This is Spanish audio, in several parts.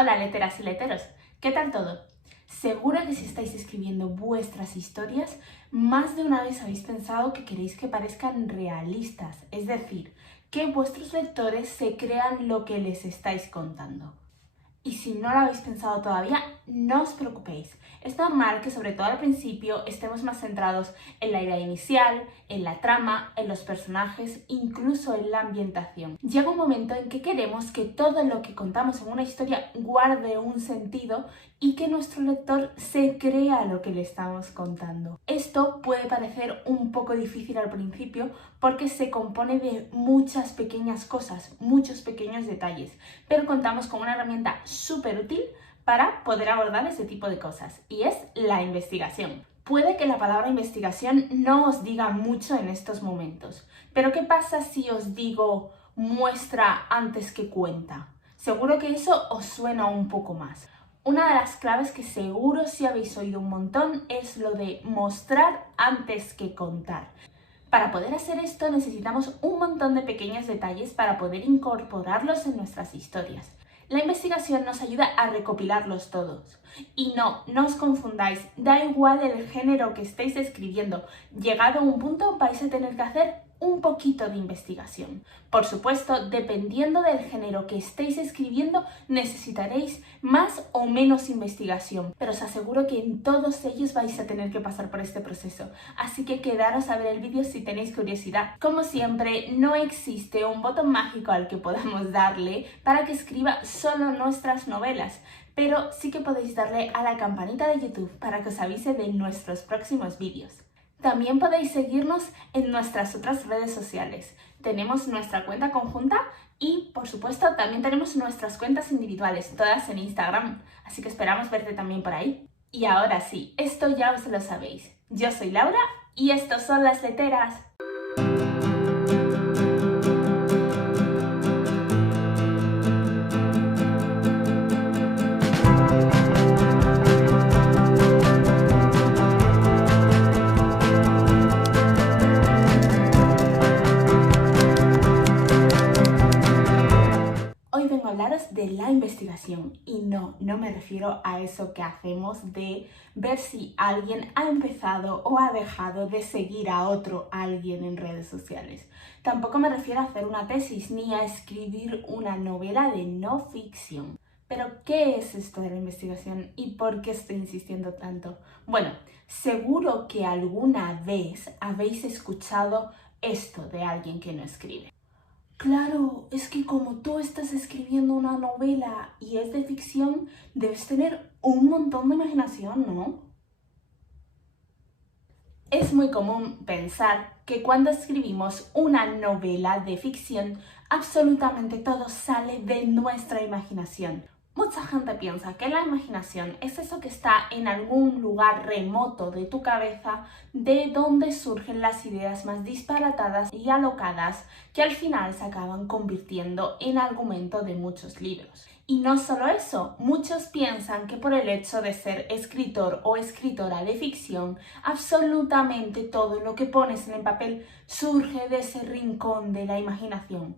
Hola leteras y leteros, ¿qué tal todo? Seguro que si estáis escribiendo vuestras historias, más de una vez habéis pensado que queréis que parezcan realistas, es decir, que vuestros lectores se crean lo que les estáis contando. Y si no lo habéis pensado todavía, no os preocupéis. Es normal que sobre todo al principio estemos más centrados en la idea inicial, en la trama, en los personajes, incluso en la ambientación. Llega un momento en que queremos que todo lo que contamos en una historia guarde un sentido y que nuestro lector se crea lo que le estamos contando. Esto puede parecer un poco difícil al principio porque se compone de muchas pequeñas cosas, muchos pequeños detalles, pero contamos con una herramienta súper útil para poder abordar ese tipo de cosas, y es la investigación. Puede que la palabra investigación no os diga mucho en estos momentos, pero ¿qué pasa si os digo muestra antes que cuenta? Seguro que eso os suena un poco más. Una de las claves que seguro si habéis oído un montón es lo de mostrar antes que contar. Para poder hacer esto necesitamos un montón de pequeños detalles para poder incorporarlos en nuestras historias. La investigación nos ayuda a recopilarlos todos. Y no os confundáis, da igual el género que estéis escribiendo, llegado a un punto vais a tener que hacer un poquito de investigación. Por supuesto, dependiendo del género que estéis escribiendo, necesitaréis más o menos investigación, pero os aseguro que en todos ellos vais a tener que pasar por este proceso, así que quedaros a ver el vídeo si tenéis curiosidad. Como siempre, no existe un botón mágico al que podamos darle para que escriba solo nuestras novelas, pero sí que podéis darle a la campanita de YouTube para que os avise de nuestros próximos vídeos. También podéis seguirnos en nuestras otras redes sociales. Tenemos nuestra cuenta conjunta y, por supuesto, también tenemos nuestras cuentas individuales, todas en Instagram, así que esperamos verte también por ahí. Y ahora sí, esto ya os lo sabéis. Yo soy Laura y estos son Las Leteras. Hoy vengo a hablaros de la investigación y no me refiero a eso que hacemos de ver si alguien ha empezado o ha dejado de seguir a otro alguien en redes sociales. Tampoco me refiero a hacer una tesis ni a escribir una novela de no ficción. Pero, ¿qué es esto de la investigación y por qué estoy insistiendo tanto? Bueno, seguro que alguna vez habéis escuchado esto de alguien que no escribe. Claro, es que como tú estás escribiendo una novela y es de ficción, debes tener un montón de imaginación, ¿no? Es muy común pensar que cuando escribimos una novela de ficción, absolutamente todo sale de nuestra imaginación. Mucha gente piensa que la imaginación es eso que está en algún lugar remoto de tu cabeza, de donde surgen las ideas más disparatadas y alocadas que al final se acaban convirtiendo en argumento de muchos libros. Y no solo eso, muchos piensan que por el hecho de ser escritor o escritora de ficción, absolutamente todo lo que pones en el papel surge de ese rincón de la imaginación.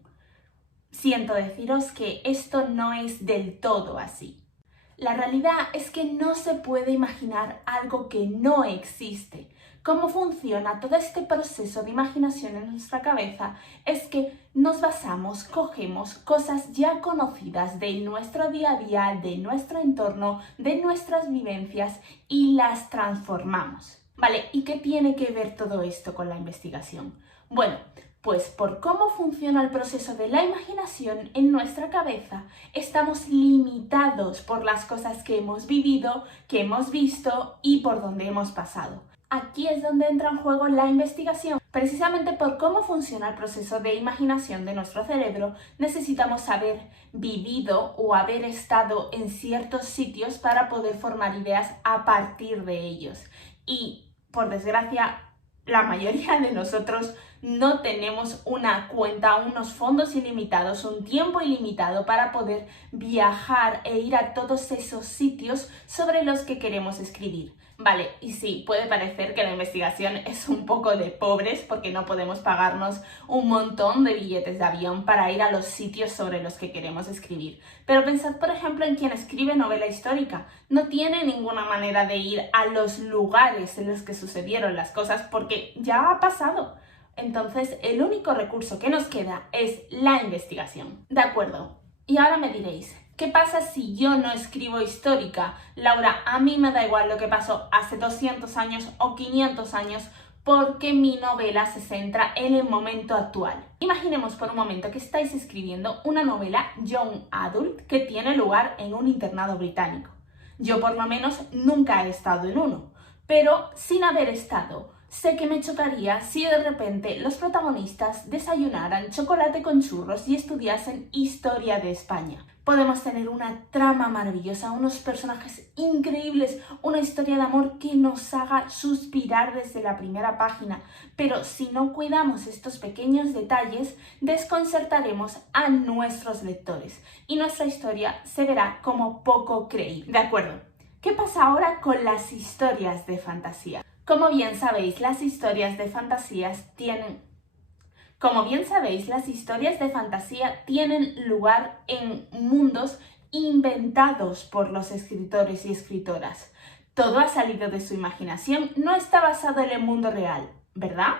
Siento deciros que esto no es del todo así. La realidad es que no se puede imaginar algo que no existe. Cómo funciona todo este proceso de imaginación en nuestra cabeza es que nos basamos, cogemos cosas ya conocidas de nuestro día a día, de nuestro entorno, de nuestras vivencias y las transformamos. Vale, ¿y qué tiene que ver todo esto con la investigación? Bueno, pues por cómo funciona el proceso de la imaginación en nuestra cabeza, estamos limitados por las cosas que hemos vivido, que hemos visto y por donde hemos pasado. Aquí es donde entra en juego la investigación. Precisamente por cómo funciona el proceso de imaginación de nuestro cerebro, necesitamos haber vivido o haber estado en ciertos sitios para poder formar ideas a partir de ellos. Y, por desgracia, la mayoría de nosotros no tenemos una cuenta, unos fondos ilimitados, un tiempo ilimitado para poder viajar e ir a todos esos sitios sobre los que queremos escribir. Vale, y sí, puede parecer que la investigación es un poco de pobres porque no podemos pagarnos un montón de billetes de avión para ir a los sitios sobre los que queremos escribir. Pero pensad, por ejemplo, en quien escribe novela histórica. No tiene ninguna manera de ir a los lugares en los que sucedieron las cosas porque ya ha pasado. Entonces, el único recurso que nos queda es la investigación. De acuerdo. Y ahora me diréis, ¿qué pasa si yo no escribo histórica? Laura, a mí me da igual lo que pasó hace 200 años o 500 años porque mi novela se centra en el momento actual. Imaginemos por un momento que estáis escribiendo una novela young adult que tiene lugar en un internado británico. Yo por lo menos nunca he estado en uno, pero sin haber estado, sé que me chocaría si de repente los protagonistas desayunaran chocolate con churros y estudiasen historia de España. Podemos tener una trama maravillosa, unos personajes increíbles, una historia de amor que nos haga suspirar desde la primera página. Pero si no cuidamos estos pequeños detalles, desconcertaremos a nuestros lectores y nuestra historia se verá como poco creíble. De acuerdo. ¿Qué pasa ahora con las historias de fantasía? Como bien sabéis, las historias de fantasía tienen lugar en mundos inventados por los escritores y escritoras. Todo ha salido de su imaginación, no está basado en el mundo real, ¿verdad?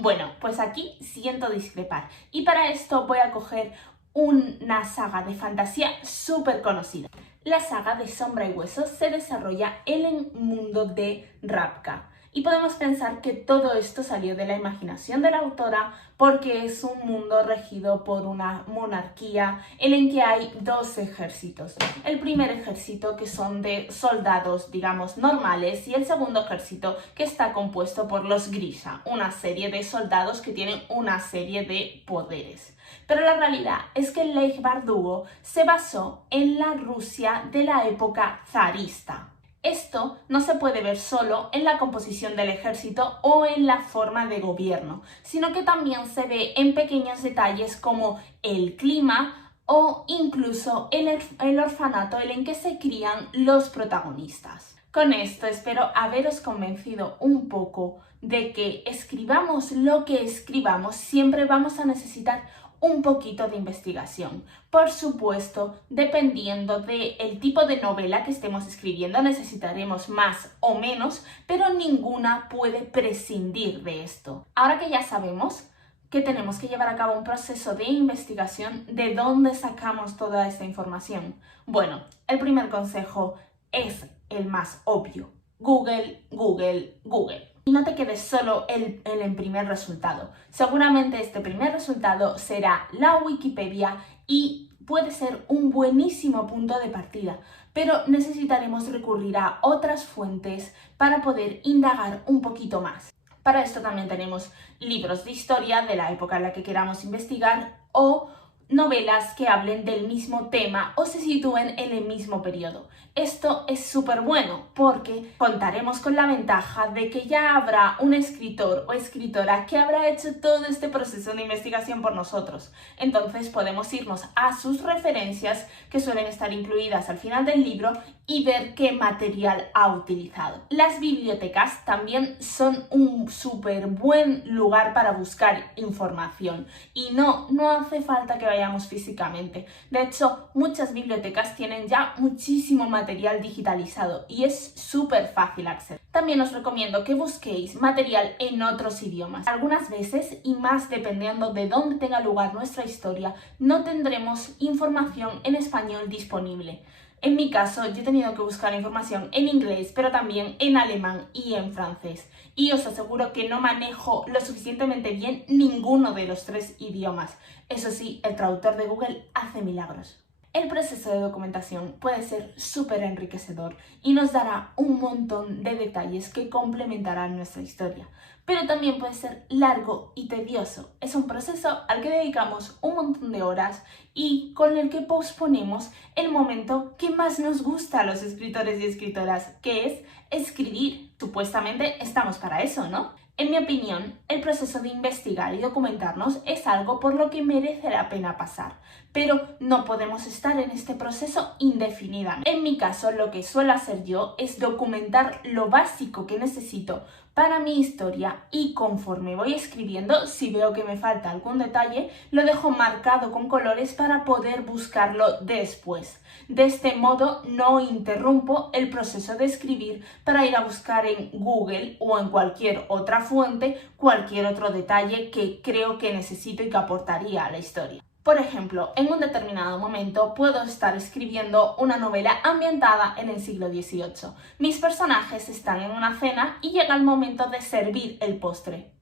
Bueno, pues aquí siento discrepar y para esto voy a coger una saga de fantasía súper conocida. La saga de Sombra y Hueso se desarrolla en el mundo de Ravka. Y podemos pensar que todo esto salió de la imaginación de la autora porque es un mundo regido por una monarquía en el que hay dos ejércitos. El primer ejército que son de soldados, digamos, normales y el segundo ejército que está compuesto por los Grisha, una serie de soldados que tienen una serie de poderes. Pero la realidad es que Leigh Bardugo se basó en la Rusia de la época zarista. Esto no se puede ver solo en la composición del ejército o en la forma de gobierno, sino que también se ve en pequeños detalles como el clima o incluso el orfanato en el que se crían los protagonistas. Con esto espero haberos convencido un poco de que escribamos lo que escribamos, siempre vamos a necesitar un poquito de investigación. Por supuesto, dependiendo del tipo de novela que estemos escribiendo, necesitaremos más o menos, pero ninguna puede prescindir de esto. Ahora que ya sabemos que tenemos que llevar a cabo un proceso de investigación, ¿de dónde sacamos toda esta información? Bueno, el primer consejo es el más obvio. Google, Google, Google. Y no te quedes solo en el primer resultado. Seguramente este primer resultado será la Wikipedia y puede ser un buenísimo punto de partida, pero necesitaremos recurrir a otras fuentes para poder indagar un poquito más. Para esto también tenemos libros de historia de la época en la que queramos investigar o novelas que hablen del mismo tema o se sitúen en el mismo periodo. Esto es súper bueno porque contaremos con la ventaja de que ya habrá un escritor o escritora que habrá hecho todo este proceso de investigación por nosotros. Entonces podemos irnos a sus referencias que suelen estar incluidas al final del libro y ver qué material ha utilizado. Las bibliotecas también son un súper buen lugar para buscar información y no hace falta que vayamos físicamente. De hecho, muchas bibliotecas tienen ya muchísimo material digitalizado y es súper fácil acceder. También os recomiendo que busquéis material en otros idiomas. Algunas veces, y más dependiendo de dónde tenga lugar nuestra historia, no tendremos información en español disponible. En mi caso, yo he tenido que buscar información en inglés, pero también en alemán y en francés. Y os aseguro que no manejo lo suficientemente bien ninguno de los tres idiomas. Eso sí, el traductor de Google hace milagros. El proceso de documentación puede ser súper enriquecedor y nos dará un montón de detalles que complementarán nuestra historia, pero también puede ser largo y tedioso. Es un proceso al que dedicamos un montón de horas y con el que posponemos el momento que más nos gusta a los escritores y escritoras, que es escribir. Supuestamente estamos para eso, ¿no? En mi opinión, el proceso de investigar y documentarnos es algo por lo que merece la pena pasar, pero no podemos estar en este proceso indefinidamente. En mi caso, lo que suelo hacer yo es documentar lo básico que necesito para mi historia y conforme voy escribiendo, si veo que me falta algún detalle, lo dejo marcado con colores para poder buscarlo después. De este modo no interrumpo el proceso de escribir para ir a buscar en Google o en cualquier otra fuente cualquier otro detalle que creo que necesito y que aportaría a la historia. Por ejemplo, en un determinado momento puedo estar escribiendo una novela ambientada en el siglo XVIII. Mis personajes están en una cena y llega el momento de servir el postre.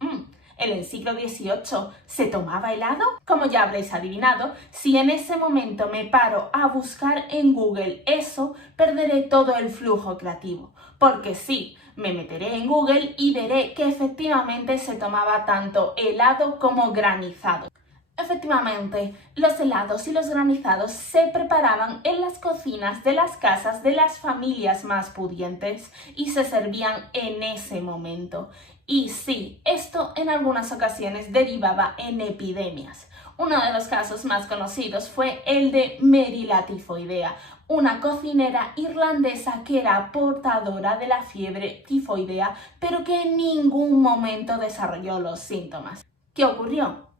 ¿En el siglo XVIII se tomaba helado? Como ya habréis adivinado, si en ese momento me paro a buscar en Google eso, perderé todo el flujo creativo. Porque sí, me meteré en Google y veré que efectivamente se tomaba tanto helado como granizado. Efectivamente, los helados y los granizados se preparaban en las cocinas de las casas de las familias más pudientes y se servían en ese momento. Y sí, esto en algunas ocasiones derivaba en epidemias. Uno de los casos más conocidos fue el de Mary la tifoidea, una cocinera irlandesa que era portadora de la fiebre tifoidea, pero que en ningún momento desarrolló los síntomas. ¿Qué ocurrió?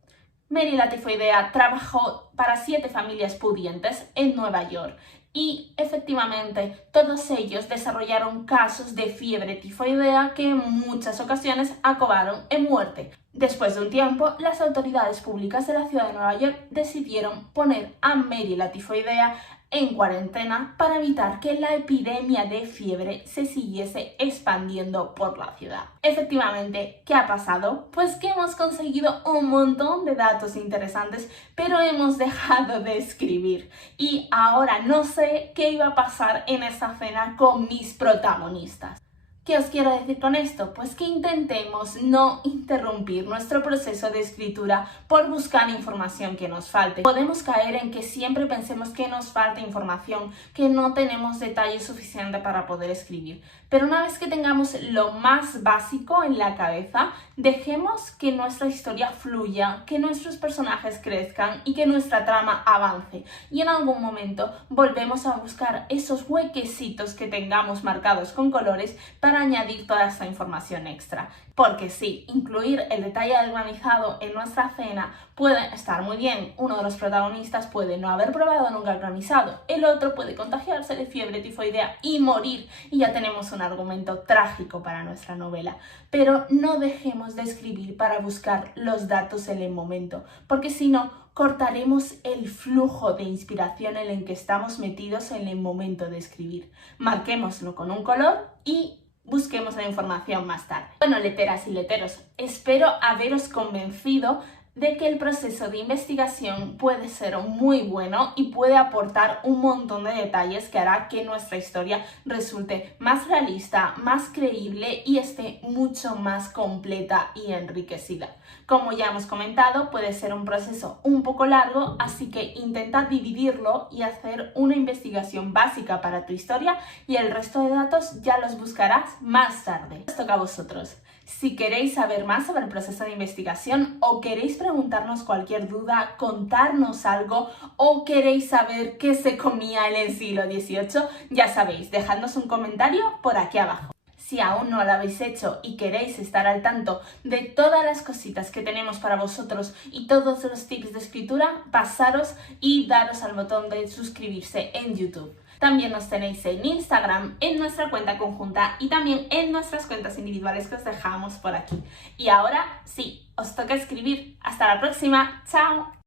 Mary la tifoidea trabajó para 7 familias pudientes en Nueva York y efectivamente todos ellos desarrollaron casos de fiebre tifoidea que en muchas ocasiones acabaron en muerte. Después de un tiempo, las autoridades públicas de la ciudad de Nueva York decidieron poner a Mary la tifoidea en cuarentena para evitar que la epidemia de fiebre se siguiese expandiendo por la ciudad. Efectivamente, ¿qué ha pasado? Pues que hemos conseguido un montón de datos interesantes, pero hemos dejado de escribir. Y ahora no sé qué iba a pasar en esa cena con mis protagonistas. ¿Qué os quiero decir con esto? Pues que intentemos no interrumpir nuestro proceso de escritura por buscar información que nos falte. Podemos caer en que siempre pensemos que nos falta información, que no tenemos detalle suficiente para poder escribir. Pero una vez que tengamos lo más básico en la cabeza, dejemos que nuestra historia fluya, que nuestros personajes crezcan y que nuestra trama avance. Y en algún momento volvemos a buscar esos huequecitos que tengamos marcados con colores para añadir toda esta información extra. Porque sí, incluir el detalle del granizado en nuestra cena puede estar muy bien. Uno de los protagonistas puede no haber probado nunca el granizado, el otro puede contagiarse de fiebre tifoidea y morir, y ya tenemos un argumento trágico para nuestra novela. Pero no dejemos de escribir para buscar los datos en el momento, porque si no, cortaremos el flujo de inspiración en el que estamos metidos en el momento de escribir. Marquémoslo con un color y busquemos la información más tarde. Bueno, leteras y leteros, espero haberos convencido de que el proceso de investigación puede ser muy bueno y puede aportar un montón de detalles que hará que nuestra historia resulte más realista, más creíble y esté mucho más completa y enriquecida. Como ya hemos comentado, puede ser un proceso un poco largo, así que intenta dividirlo y hacer una investigación básica para tu historia y el resto de datos ya los buscarás más tarde. Os toca a vosotros. Si queréis saber más sobre el proceso de investigación o queréis preguntarnos cualquier duda, contarnos algo o queréis saber qué se comía en el siglo XVIII, ya sabéis, dejadnos un comentario por aquí abajo. Si aún no lo habéis hecho y queréis estar al tanto de todas las cositas que tenemos para vosotros y todos los tips de escritura, pasaros y daros al botón de suscribirse en YouTube. También nos tenéis en Instagram, en nuestra cuenta conjunta y también en nuestras cuentas individuales que os dejamos por aquí. Y ahora sí, os toca escribir. Hasta la próxima. ¡Chao!